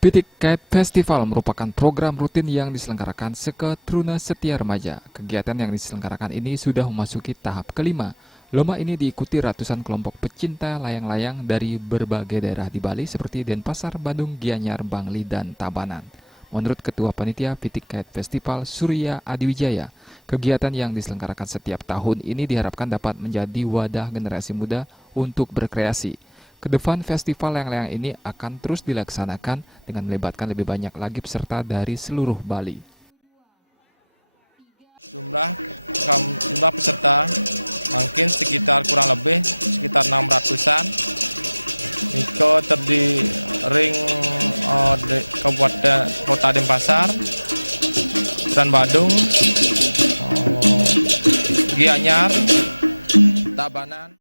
Pitik Kite Festival merupakan program rutin yang diselenggarakan Seke Truna Setia Remaja. Kegiatan yang diselenggarakan ini sudah memasuki tahap kelima. Lomba ini diikuti ratusan kelompok pecinta layang-layang dari berbagai daerah di Bali seperti Denpasar, Bandung, Gianyar, Bangli, dan Tabanan. Menurut Ketua Panitia Pitik Kite Festival Surya Adiwijaya, kegiatan yang diselenggarakan setiap tahun ini diharapkan dapat menjadi wadah generasi muda untuk berkreasi. Kedepan festival layang-layang ini akan terus dilaksanakan dengan melibatkan lebih banyak lagi peserta dari seluruh Bali. Jumlah peserta mungkin sekitar kurang lebih sekitar 600-an. Ikut di ring Kabupaten Kota Denpasar dan Badung, Gianyar, Tabanan.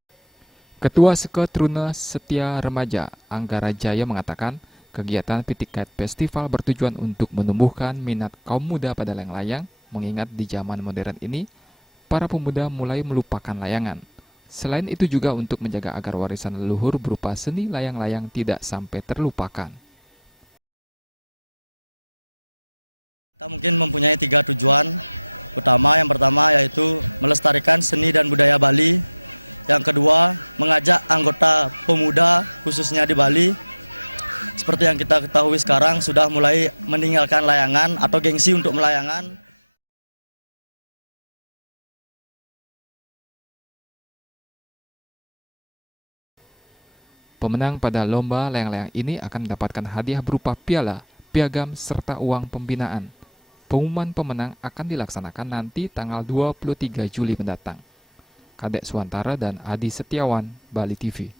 Ketua Seke Truna Setia Remaja, Anggara Jaya mengatakan, kegiatan Pitik Kite Festival bertujuan untuk menumbuhkan minat kaum muda pada layang-layang, mengingat di zaman modern ini, para pemuda mulai melupakan layangan. Selain itu juga untuk menjaga agar warisan leluhur berupa seni layang-layang tidak sampai terlupakan. Kita mungkin mempunyai 3 tujuan utama. Yang pertama yaitu melestarikan seni dan budaya Bali. Yang kedua, mengajak anggota pemuda khususnya di Bali, seperti yang kita ketahui sekarang sudah mulai meninggalkan layangan atau gengsi untuk melayangan. Pemenang pada lomba layang-layang ini akan mendapatkan hadiah berupa piala, piagam, serta uang pembinaan. Pengumuman pemenang akan dilaksanakan nanti tanggal 23 Juli mendatang. Kadek Suantara dan Adi Setiawan, Bali TV.